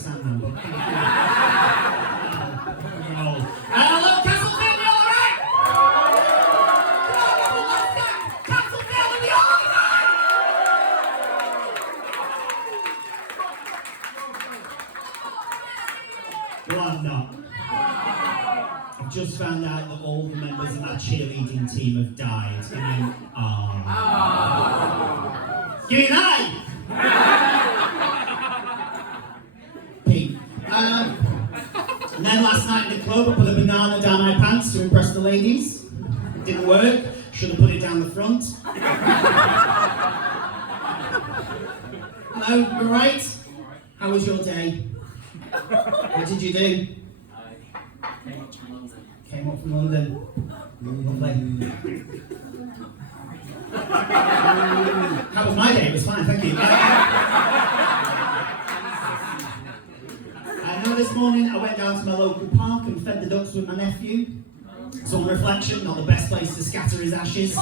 Sandman. But thank you. Hello, Castlefield, you all right? Castlefield, are you all right? Well, I'm not. I've just found out that all the members of our cheerleading team have died. I mean, give me an eye! Pete. And then last night in the club, I put a banana down my pants to impress the ladies. It didn't work. Should have put it down the front. Hello, you alright? How was your day? What did you do? Came up from London. Lovely. How was my day? It was fine, thank you. Now this morning I went down to my local park and fed the ducks with my nephew. So on reflection, not the best place to scatter his ashes.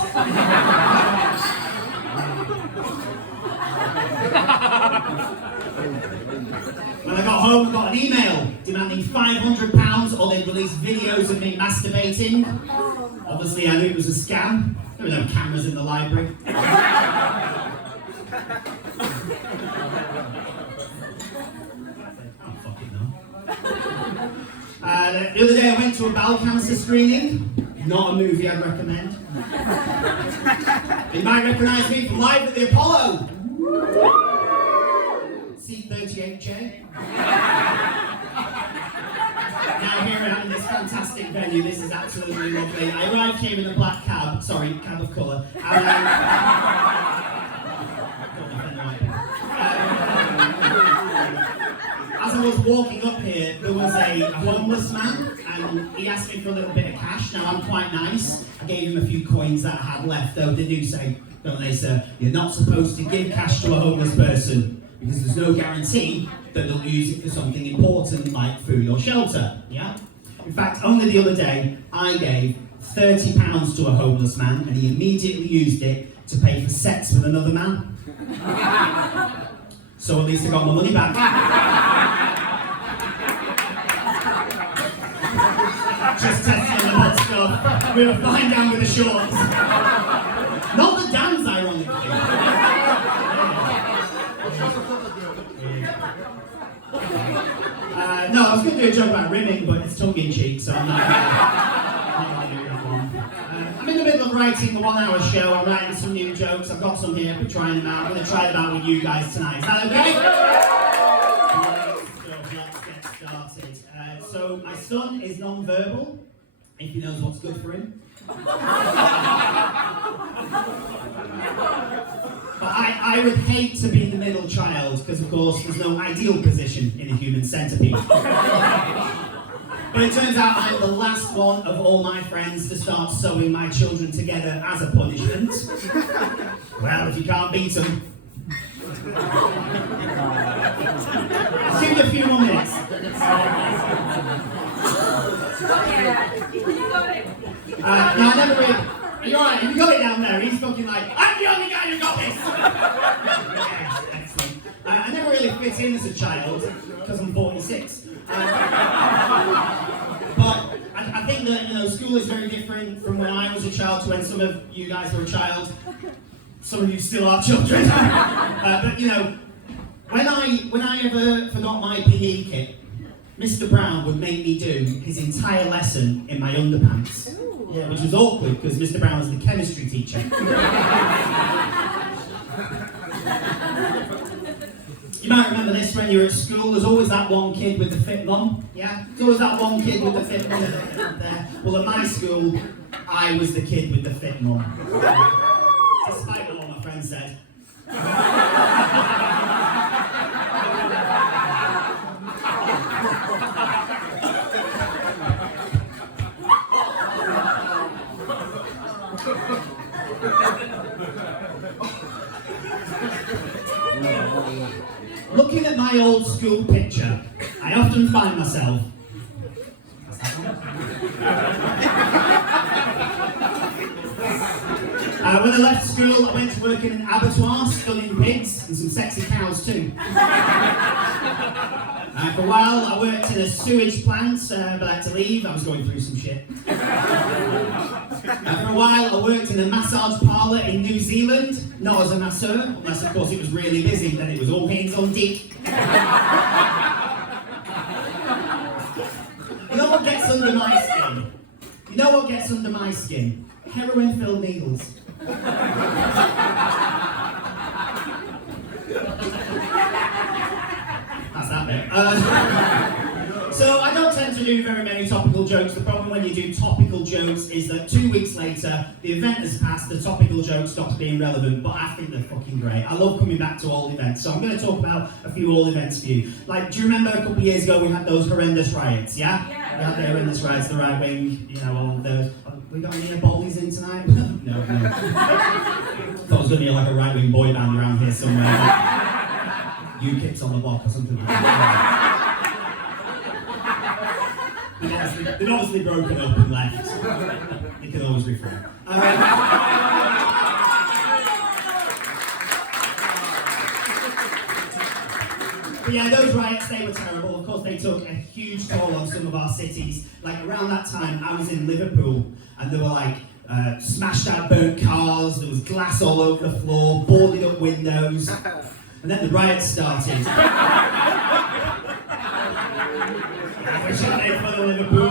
When I got home, I got an email demanding £500 or they'd release videos of me masturbating. Obviously, I knew it was a scam. There were no cameras in the library. I don't fucking know. The other day, I went to a bowel cancer screening. Not a movie I'd recommend. You might recognise me from Live at the Apollo. C38J. Now here I am in this fantastic venue. This is absolutely lovely. I arrived here in a black cab. Sorry, cab of colour. As I was walking up here, there was a homeless man, and he asked me for a little bit of cash. Now I'm quite nice. I gave him a few coins that I had left, though they do say, don't they, sir, you're not supposed to give cash to a homeless person because there's no guarantee that they'll use it for something important like food or shelter. Yeah. In fact, only the other day I gave £30 to a homeless man, and he immediately used it to pay for sex with another man. So at least I got my money back. Just testing the hot stuff. We were flying down with the shorts. Not the dance, ironically. No, I was going to do a joke about rimming, but it's tongue-in-cheek, so I'm not going to do that one. I'm in the middle of writing the 1 hour show. I'm writing some new jokes. I've got some here, we're trying them out. I'm going to try them out with you guys tonight. Is that okay? Let's get started. So my son is non-verbal, if he knows what's good for him. But I would hate to be the middle child, because of course there's no ideal position in a human centipede. But it turns out I'm the last one of all my friends to start sewing my children together as a punishment. Well, if you can't beat them. I'll give you a few more minutes. No, I never really... Are you alright? Have you got it down there? He's fucking like, I'm the only guy who got this! Yes, excellent. I never really fit in as a child, because I'm 46. But I think that, school is very different from when I was a child to when some of you guys were a child. Some of you still are children. But, when I ever forgot my PE kit, Mr. Brown would make me do his entire lesson in my underpants. Yeah, which was awkward because Mr. Brown was the chemistry teacher. You might remember this when you were at school. There's always that one kid with the fit mum. Yeah? There's always that one kid with the fit mum there. Well, at my school, I was the kid with the fit mum. Despite what all my friends said. Looking at my old school picture, I often find myself When I left school, I went to work in an abattoir, stunning pigs and some sexy cows too. For a while, I worked in a sewage plant, but I had to leave. I was going through some shit. For a while, I worked in a massage parlour in New Zealand, not as a masseur, unless of course it was really busy, then it was all hands on deck. You know what gets under my skin? You know what gets under my skin? Heroin-filled needles. That's that bit. So I don't tend to do very many topical jokes. The problem when you do topical jokes is that 2 weeks later, the event has passed, the topical joke stops being relevant, but I think they're fucking great. I love coming back to old events, so I'm going to talk about a few old events for you. Like, do you remember a couple of years ago we had those horrendous riots, yeah? We had the horrendous riots, the right wing, you know, all those. We got any bowlies in tonight? No. Thought it was going to be like a right wing boy band around here somewhere. Like, UKIP's on the block or something like that. They've obviously broken up and left. It can always be fun. But yeah, those riots, they were terrible. Of course, they took a huge toll on some of our cities. Like, around that time, I was in Liverpool, and there were like smashed out burnt cars, there was glass all over the floor, boarded up windows, and then the riots started. We should have made fun of Liverpool.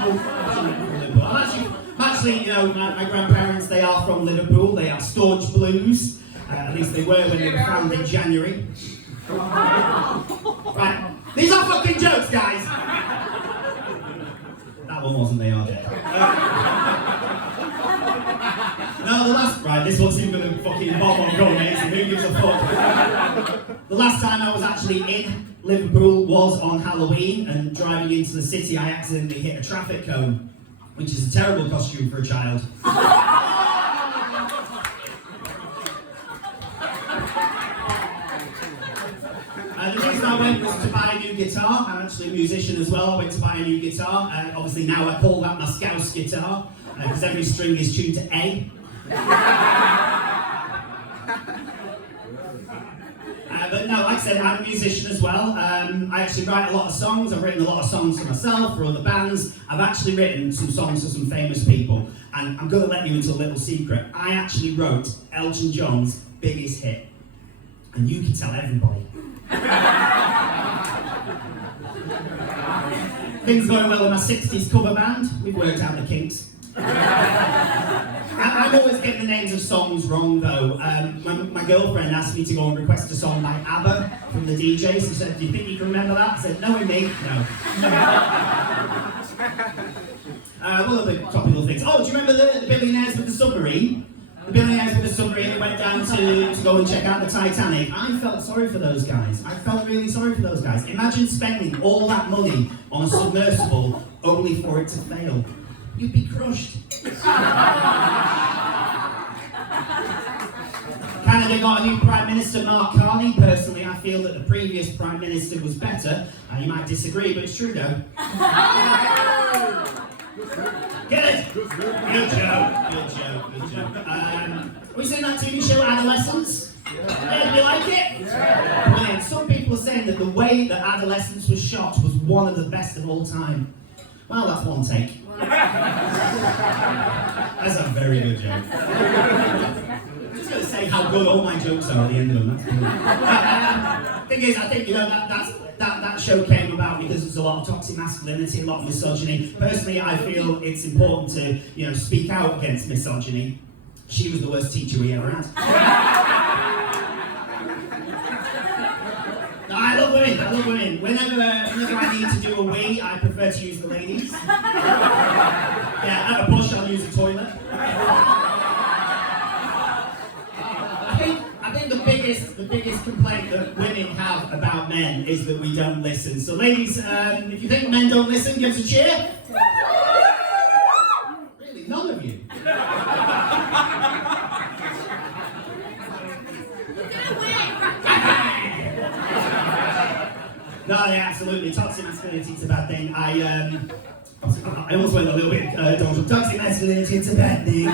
I'm actually, you know, my grandparents, they are from Liverpool. They are staunch blues. At least they were when they were founded in January. Right, these are fucking jokes, guys. That one wasn't, they are dead. No, the last, right, this one's even gonna fucking bomb on go amazing. Who gives a fuck? The last time I was actually in Liverpool was on Halloween, and driving into the city I accidentally hit a traffic cone, which is a terrible costume for a child. The reason I went was to buy a new guitar. I'm actually a musician as well. I went to buy a new guitar. Obviously now I call that my Scouse guitar, because every string is tuned to A. But no, like I said, I'm a musician as well. I actually write a lot of songs. I've written a lot of songs for myself, for other bands. I've actually written some songs for some famous people. And I'm going to let you into a little secret. I actually wrote Elton John's biggest hit. And you can tell everybody. Things going well in my 60s cover band. We've worked out the kinks. I'm always getting the names of songs wrong though. My girlfriend asked me to go and request a song by ABBA from the DJ. She said, do you think you can remember that? I said, knowing me, no. What other topical things? Oh, do you remember the billionaires with the submarine? The billionaires with the submarine that went down to go and check out the Titanic. I felt sorry for those guys. I felt really sorry for those guys. Imagine spending all that money on a submersible only for it to fail. You'd be crushed. Canada got a new Prime Minister, Mark Carney. Personally, I feel that the previous Prime Minister was better. You might disagree, but it's true though. Good. Good joke. Have we seen that TV show Adolescence? Yeah, do you like it? Yeah. Brilliant. Some people are saying that the way that Adolescence was shot was one of the best of all time. Well, that's one take. That's a very good joke. I'm just going to say how good all my jokes are at the end of them. That's good. Thing is, I think, you know, that show came about because there's a lot of toxic masculinity, a lot of misogyny. Personally, I feel it's important to, you know, speak out against misogyny. She was the worst teacher we ever had. No, I love women. Whenever I need to do a wee, I prefer to use the ladies. Yeah, at a push, I'll use a toilet. I think the biggest complaint that women have about men is that we don't listen. So ladies, if you think men don't listen, give us a cheer. Really, none of you. No, yeah, absolutely. Toxic masculinity is a bad thing. I almost went a little bit toxic masculinity, it's a bad thing.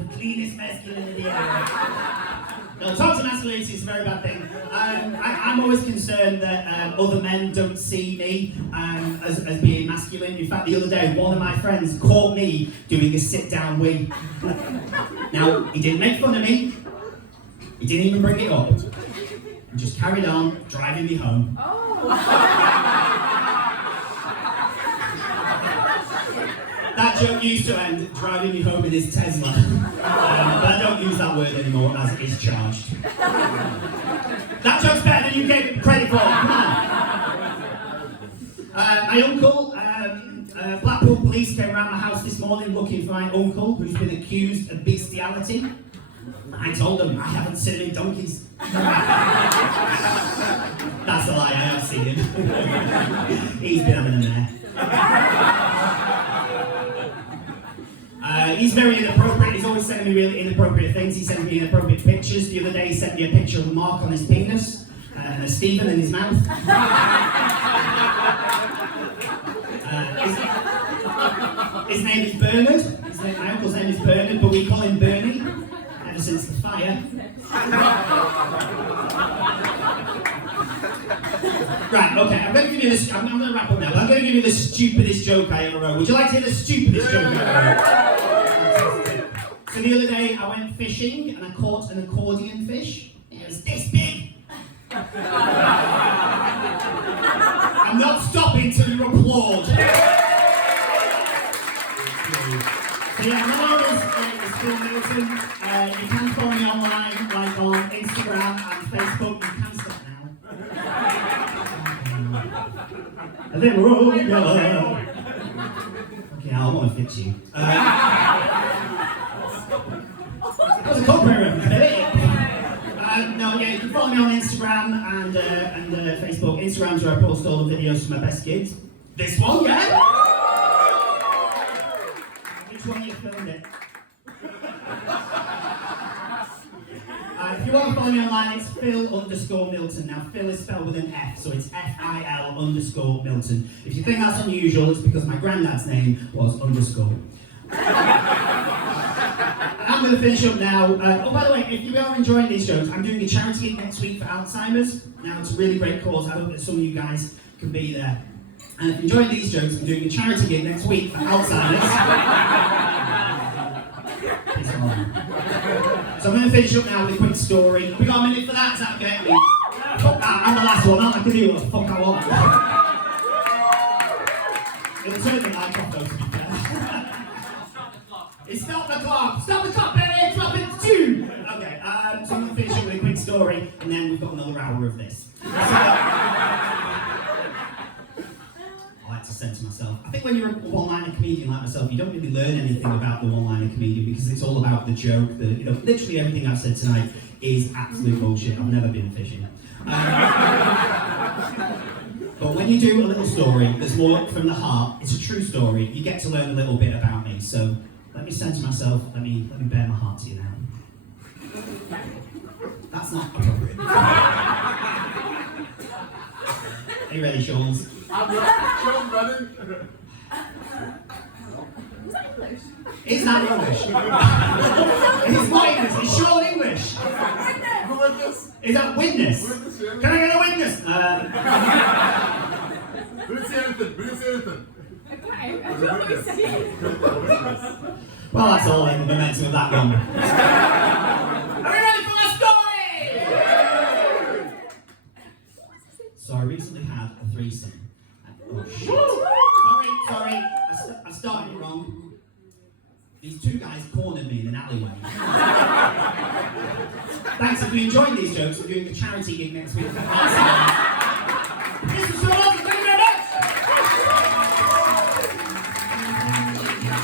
the cleanest masculinity ever. No, toxic masculinity is a very bad thing. I'm always concerned that other men don't see me as being masculine. In fact, the other day, one of my friends caught me doing a sit-down wee. Now, he didn't make fun of me. He didn't even bring it up. He just carried on driving me home. That joke used to end driving me home in his Tesla. But I don't use that word anymore as it is charged. That joke's better than you gave it credit for. Come on. My uncle, Blackpool police came around my house this morning looking for my uncle who's been accused of bestiality. I told them I haven't seen him in donkeys. That's a lie, I have seen him. He's been having a mare. He's very inappropriate. He's always sending me really inappropriate things. He sent me inappropriate pictures. The other day he sent me a picture of a mark on his penis and a Stephen in his mouth. His name is Bernard. My uncle's name is Bernard, but we call him Bernie ever since the fire. Right, okay, I'm going to give you this. I'm going to wrap up now, but I'm going to give you the stupidest joke I ever wrote. Would you like to hear the stupidest joke I ever wrote? So the other day I went fishing and I caught an accordion fish. It was this big. I'm not stopping till you applaud. So yeah, my name is Fil Milton. You can follow me online, like on Instagram and Facebook. You can stop now. And then we're all together. Okay, I want to fix you. That was a copyright reference, baby. No, yeah, you can follow me on Instagram and Facebook. Instagram's where I post all the videos from my best kids. This one, yeah? Which one you filmed it? If you want to follow me online, it's Fil_Milton. Now, Phil is spelled with an F, so it's FIL_Milton. If you think that's unusual, it's because my granddad's name was _. I'm going to finish up now. Oh, by the way, if you are enjoying these jokes, I'm doing a charity gig next week for Alzheimer's. Now, it's a really great cause. I hope that some of you guys can be there. And if you're enjoying these jokes, I'm doing a charity gig next week for Alzheimer's. So I'm going to finish up now with a quick story. Have we got a minute for that? Is that okay? Fuck that, I'm the last one. I can do what the fuck I want. It'll turn the light off though, to be fair. It's stop the clock! Stop the clock, baby! Drop it to 2! Okay, so I'm going to finish up with a quick story, and then we've got another hour of this. I like to say to myself, I think when you're a one-liner comedian like myself, you don't really learn anything about the one-liner comedian because it's all about the joke. Literally everything I've said tonight is absolute bullshit. I've never been fishing. But when you do a little story that's more from the heart, it's a true story, you get to learn a little bit about me. So let me say to myself, let me bare my heart to you now. That's not appropriate. Are you ready, Sean's? I'm ready. Sean's ready. Is that English? It's not English, it's Sean English. Witness. Is that witness? Witness, yeah. Can I get a witness? We didn't see anything. We didn't see anything. Okay, I don't know what you're saying. Well, that's all in the momentum of that one. Are we ready for my story? So I recently had a threesome. Oh shit. Sorry. I started it wrong. These two guys cornered me in an alleyway. Thanks if you enjoyed these jokes. We're doing a charity gig next week for Arsenal. This is all